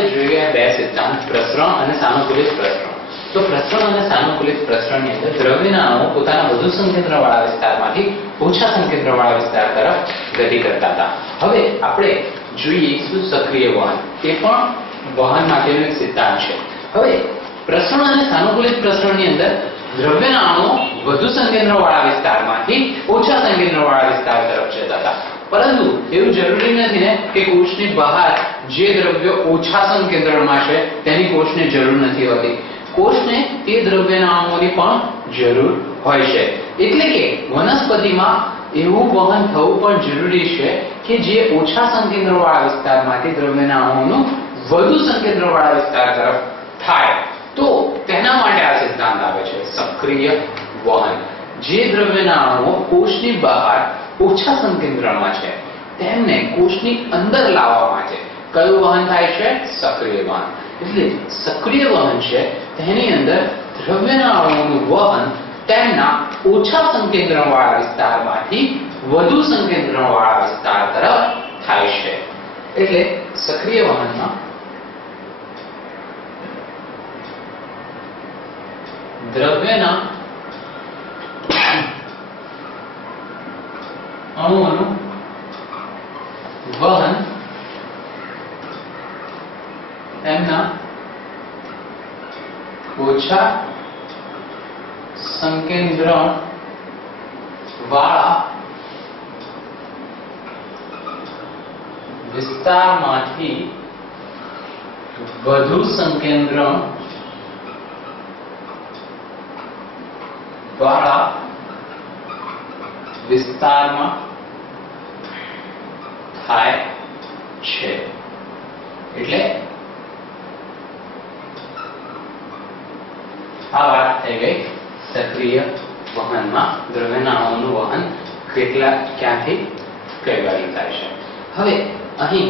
આપણે જોઈ ગયા બે સિદ્ધાંત, પ્રસરણ અને સાનુકૂલિત પ્રસરણ. તો પ્રસરણ અને સાનુકૂલિત પ્રસરણની અંદર દ્રવ્યના અણુઓ પોતાના વધુ સંકેન્દ્રવાળા વિસ્તારમાંથી ઓછા સંકેન્દ્રવાળા વિસ્તાર તરફ ગતિ કરતા હતા. હવે આપણે જોઈએ શું સક્રિય વહન, તે પણ વહન માટેનો એક સિદ્ધાંત છે. હવે પ્રસરણ અને સાનુકૂલિત પ્રસરણની અંદર દ્રવ્યના અણુઓ વધુ સંકેન્દ્રવાળા વિસ્તારમાંથી ઓછા સંકેન્દ્રવાળા વિસ્તાર તરફ જતા હતા. પરંતુ એવું જરૂરી નથી ને કે કોષની બહાર જે દ્રવ્ય ઓછા સંકેન્દ્રમાં છે તેની કોષને જરૂર નથી હોતી. કોષને તે દ્રવ્યના અણુઓની પણ જરૂર હોય છે. એટલે કે વનસ્પતિમાં એવું વહન થવું પણ જરૂરી છે કે જે ઓછા સંકેન્દ્રવાળા વિસ્તારમાંથી દ્રવ્યના અણુઓનું વધુ સંકેન્દ્રવાળા વિસ્તાર તરફ થાય. તો તેના માટે આ સિદ્ધાંત આવે છે સક્રિય વહન. જે દ્રવ્યના અણુઓ કોષની બહાર ઓછા સંકેન્દ્રમાં છે તેમને કોષની અંદર લાવવા માટે કયું વહન થાય છે? સક્રિય વહન. એટલે સક્રિય વહન છે તેની અંદર દ્રવ્યના અણુઓનું વહન તેમના ઓછા સંકેન્દ્રવાળા વિસ્તારમાંથી વધુ સંકેન્દ્રવાળા વિસ્તાર તરફ થાય છે. એટલે સક્રિય વહનમાં દ્રવ્યના અણુઓનું વહન તેમના ઓછા સંકેન્દ્રવાળા વિસ્તારમાંથી વધુ સંકેન્દ્રવાળા વિસ્તારમાં થાય છે. એટલે આ વાત થઈ ગઈ સક્રિય વહનમાં દ્રવ્યના અણુઓનું વહન ક્યાંથી કઈ બાજુ થાય છે. હવે અહીં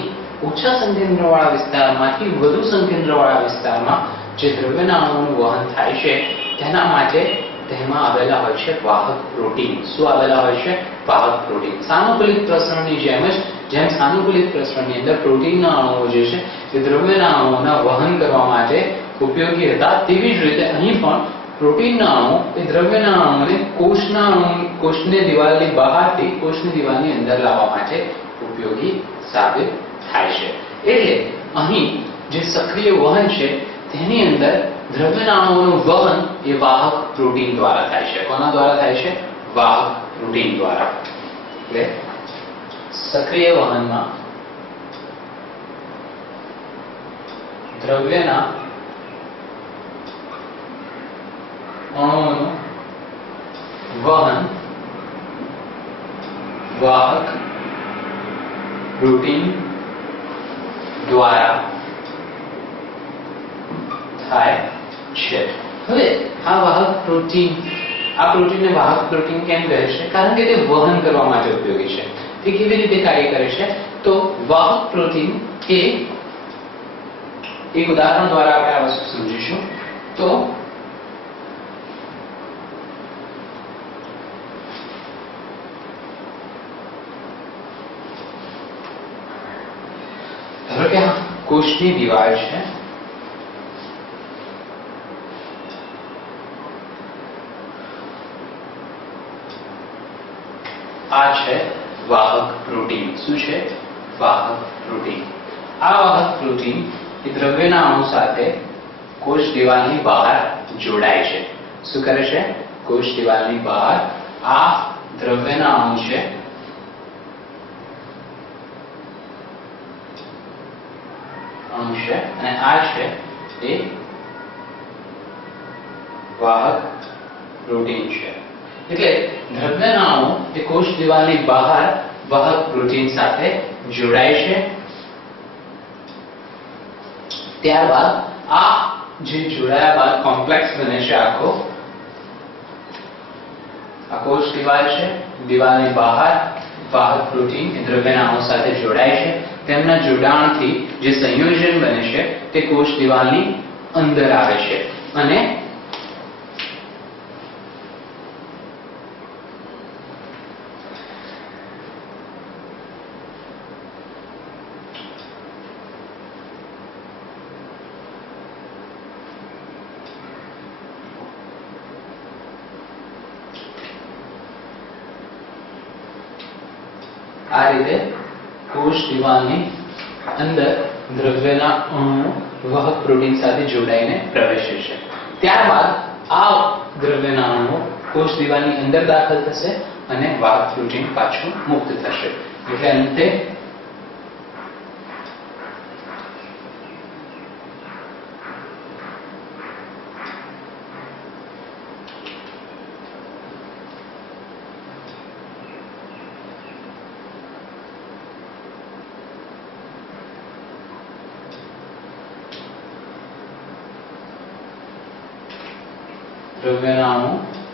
ઓછા સંકેન્દ્રવાળા વિસ્તારમાંથી વધુ સંકેન્દ્રવાળા વિસ્તારમાં જે દ્રવ્યના અણુઓનું વહન થાય છે તેના માટે તેમાં આવેલા હોય છે વાહક પ્રોટીન. શું આવેલા હોય છે? વાહક પ્રોટીન. સાનુકૂલિત પ્રસરણની જેમ સાનુકૂલિત પ્રસરણની અંદર પ્રોટીનના અણુઓ જે છે તે દ્રવ્યના અણુઓના વહન કરવા માટે ઉપયોગી હતા, તેવી જ રીતે અહીં પણ પ્રોટીનના અણુઓ એ દ્રવ્યના અણુઓને કોષની દિવાલની બહારથી કોષની દિવાલની અંદર લાવવા માટે ઉપયોગી સાબિત થાય છે. એટલે અહીં જે સક્રિય વહન છે તેની અંદર દ્રવ્યના અણુઓનું વહન એ વાહક પ્રોટીન દ્વારા થાય છે. કોના દ્વારા થાય છે? વાહક પ્રોટીન દ્વારા. એટલે સક્રિય વહનમાં દ્રવ્યના અણુઓનું વહન વાહક પ્રોટીન દ્વારા થાય છે. હવે આ વાહક પ્રોટીનને વાહક પ્રોટીન કેમ કહે છે? કારણ કે તે વહન કરવા માટે ઉપયોગી છે. તે કેવી રીતે કાર્ય કરે છે? તો વાહક પ્રોટીન એ એક ઉદાહરણ દ્વારા આપણે આ વસ્તુ સમજીશું. તો ધારો કે આ કોષની દિવાલ છે, આ છે વાહક પ્રોટીન. શું છે? વાહક પ્રોટીન. આ વાહક પ્રોટીન એ દ્રવ્યના અણુ સાથે કોષ દિવાલની બહાર જોડાય છે. શું કરે છે? કોષ દિવાલની બહાર આ દ્રવ્યના અણુ છે અને આ છે એ વાહક પ્રોટીન છે. એટલે દ્રવ્યના અણુ એ કોષ દિવાલની બહાર વાહક પ્રોટીન સાથે જોડાય છે. ત્યારબાદ આ જે જોડાયા બાદ કોમ્પ્લેક્સ બને છે આખો. આ કોષ દિવાલ છે, દિવાલની બહાર વાહક પ્રોટીન એ દ્રવ્યના અણુ સાથે જોડાય છે. તેમના જોડાણથી જે સંયોજન બને છે તે કોષ દિવાલની અંદર આવે છે અને આ રીતે કોષ દિવાલની અંદર દ્રવ્યના અણુઓ વાહક પ્રોટીન સાથે જોડાઈને પ્રવેશે છે. ત્યારબાદ આ દ્રવ્યના અણુઓ કોષ દિવાલની અંદર દાખલ થશે અને વાહક પ્રોટીન પાછું મુક્ત થશે. એટલે અંતે દ્રવ્યના અણુ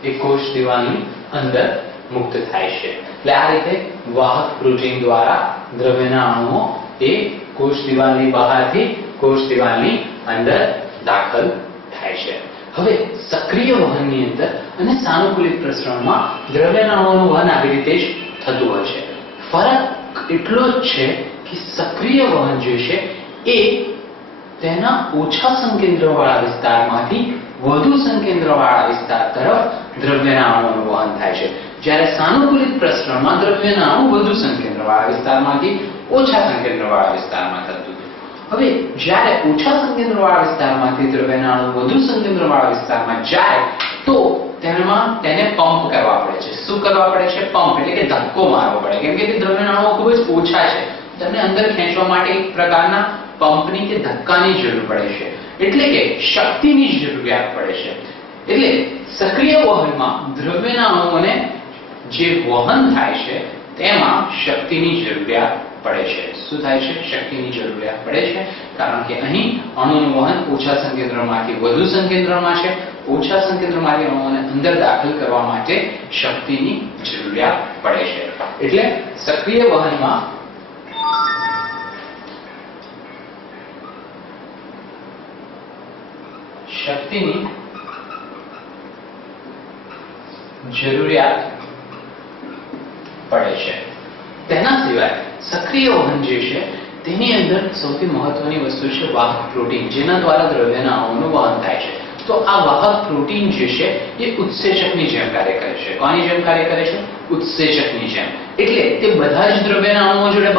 એ કોષ દિવાલની અંદર મુક્ત થાય છે. એટલે આ રીતે વાહક પ્રોટીન દ્વારા દ્રવ્યના અણુઓ એ કોષ દિવાલની બહારથી કોષ દિવાલની અંદર દાખલ થાય છે. હવે સક્રિય વહનની અંદર અને સાનુકૂલિત પ્રસરણમાં દ્રવ્યના અણુઓનું વહન આવી રીતે જ થતું હોય છે. ફરક એટલો જ છે કે સક્રિય વહન જે છે એ તેના ઓછા સંકેન્દ્રવાળા વિસ્તારમાંથી વધુ સંકેન્દ્રવાળા વિસ્તાર તરફ દ્રવ્યના અણુઓનું વહન થાય છે. જ્યારે સાનુકૂલિત પ્રસરણમાં દ્રવ્યના અણુ વધુ સંકેન્દ્રવાળા વિસ્તારમાંથી ઓછા સંકેન્દ્રવાળા વિસ્તારમાં થતું હતું. હવે જ્યારે ઓછા સંકેન્દ્રવાળા વિસ્તારમાંથી દ્રવ્યના અણુ વધુ સંકેન્દ્રવાળા વિસ્તારમાં જાય તો તેને પંપ કરવા પડે છે. શું કરવા પડે છે? પંપ એટલે કે ધક્કો મારવો પડે. કેમ કે તે દ્રવ્યના અણુઓ ખૂબ જ ઓછા છે. તેમને અંદર ખેંચવા માટે એક પ્રકારના પંપની કે ધક્કાની જરૂર પડે છે. એટલે કે શક્તિની જરૂરિયાત પડે છે. એટલે સક્રિય વહનમાં દ્રવ્યના અણુઓને જે વહન થાય છે તેમાં શક્તિની જરૂરિયાત પડે છે. શું થાય છે? શક્તિની જરૂરિયાત પડે છે. કારણ કે અહીં અણુનું વહન ઓછા સંકેન્દ્રમાંથી વધુ સંકેન્દ્રમાં છે. ઓછા સંકેન્દ્રમાંથી અણુઓને અંદર દાખલ કરવા માટે શક્તિની જરૂરિયાત પડે છે. એટલે સક્રિય વહનમાં શક્તિની જરૂરિયાત પડે છે. તેના સિવાય સક્રિય વહન જે છે તેની અંદર સૌથી મહત્વની વસ્તુ છે વાહક પ્રોટીન, જેના દ્વારા દ્રવ્યના અણુઓનું વહન થાય છે. તો આ વાહક પ્રોટીન જે છે એ ઉત્સેચકની જેમ કાર્ય કરે છે. કોની જેમ કાર્ય કરે છે? ઉત્સેચકની જેમ. એટલે તે બધા જ દ્રવ્યના અણુઓ જોડે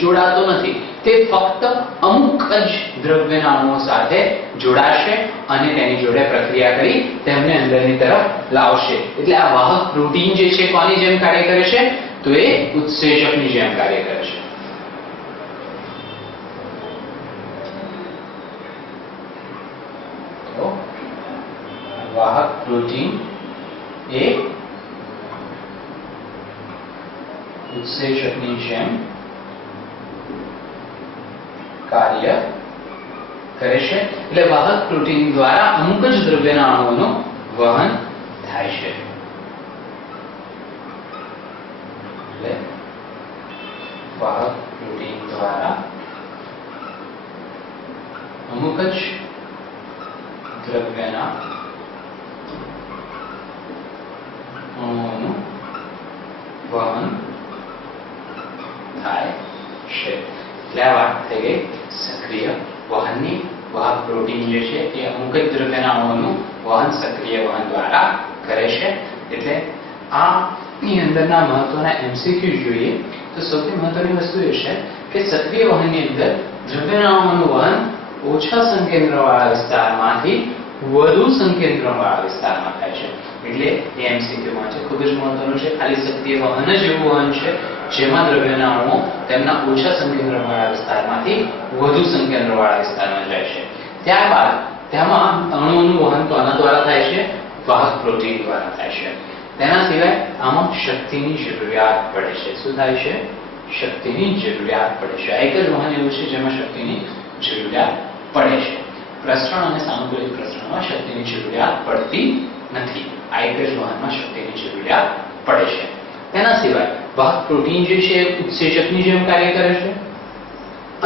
જોડાતો નથી. તે ફક્ત અમુક જ દ્રવ્યના અણુઓ સાથે જોડાશે અને તેની જોડે પ્રક્રિયા કરી તેમને અંદરની તરફ લાવશે. એટલે આ વાહક પ્રોટીન જે છે કોની જેમ કાર્ય કરે છે? તો એ ઉત્સેચકની જેમ કાર્ય કરે છે. તો વાહક પ્રોટીન એ ઉત્સેચકની જેમ કાર્ય કરે છે. એટલે વાહક પ્રોટીન દ્વારા અમુક જ દ્રવ્યના અણુઓનું વહન થાય છે. એટલે વાહક પ્રોટીન દ્વારા અમુક જ દ્રવ્યના અણુઓનું વહન થાય છે. એટલે આ વાત થઈ ગઈ સક્રિય વહનની. વાહક પ્રોટીન જે છે એ અમુક જ દ્રવ્યના અણુઓનું વહન સક્રિય વહન દ્વારા કરે છે. એટલે આની અંદરના મહત્વના એમસીક્યુ જોઈએ તો સૌથી મહત્વની વસ્તુ એ છે કે સક્રિય વહનની અંદર દ્રવ્યના અણુઓનું વહન ઓછા સંકેન્દ્રવાળા વિસ્તારમાંથી વધુ સંકેન્દ્રવાળા વિસ્તારમાં થાય છે. એટલે એ એમસીક્યુમાં છે, ખૂબ જ મહત્વનું છે. ખાલી સક્રિય વહન જ એવું વહન છે જેમાં દ્રવ્યના અણુઓ તેમના ઓછા સંકેન્દ્રવાળા વિસ્તારમાંથી વધુ સંકેન્દ્રવાળા વિસ્તારમાં જાય છે. ત્યારબાદ તેમાં અણુઓનું વહન કોના દ્વારા થાય છે? વાહક પ્રોટીન દ્વારા થાય છે. તેના સિવાય આમાં શક્તિની જરૂરિયાત પડે છે. શું થાય છે? શક્તિની જરૂરિયાત પડે છે. આ એક જ વહન એવું છે જેમાં શક્તિની જરૂરિયાત પડે છે. પ્રસરણ અને સાનુકૂલિત પ્રસરણમાં શક્તિની જરૂરિયાત પડતી નથી. આ એક જ વહનમાં શક્તિની જરૂરિયાત પડે છે. તેના સિવાય વાહક પ્રોટીન જે છે ઉત્સેચકની જેમ કાર્ય કરે છે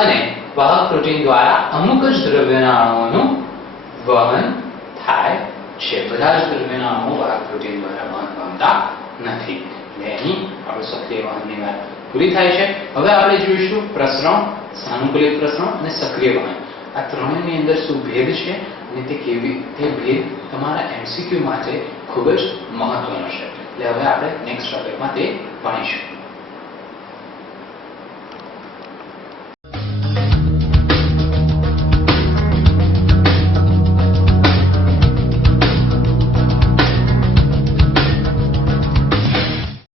અને વાહક પ્રોટીન દ્વારા અમુક જ દ્રવ્યના અણુઓનું વહન થાય છે. બધા જ દ્રવ્યના અણુઓ વાહક પ્રોટીન દ્વારા વહન પામતા નથી. એટલે અહીં આપણું સક્રિય વહનની વાત પૂરી થાય છે. હવે આપણે જોઈશું પ્રસરણ, સાનુકૂલિત પ્રસરણ અને સક્રિય વહન. આ ત્રણેયની અંદર શું ભેદ છે અને તે ભેદ તમારા એમસીક્યુ માટે ખૂબ જ મહત્વનો છે. એટલે હવે આપણે નેક્સ્ટ ટોપિકમાં તે ભણીશું.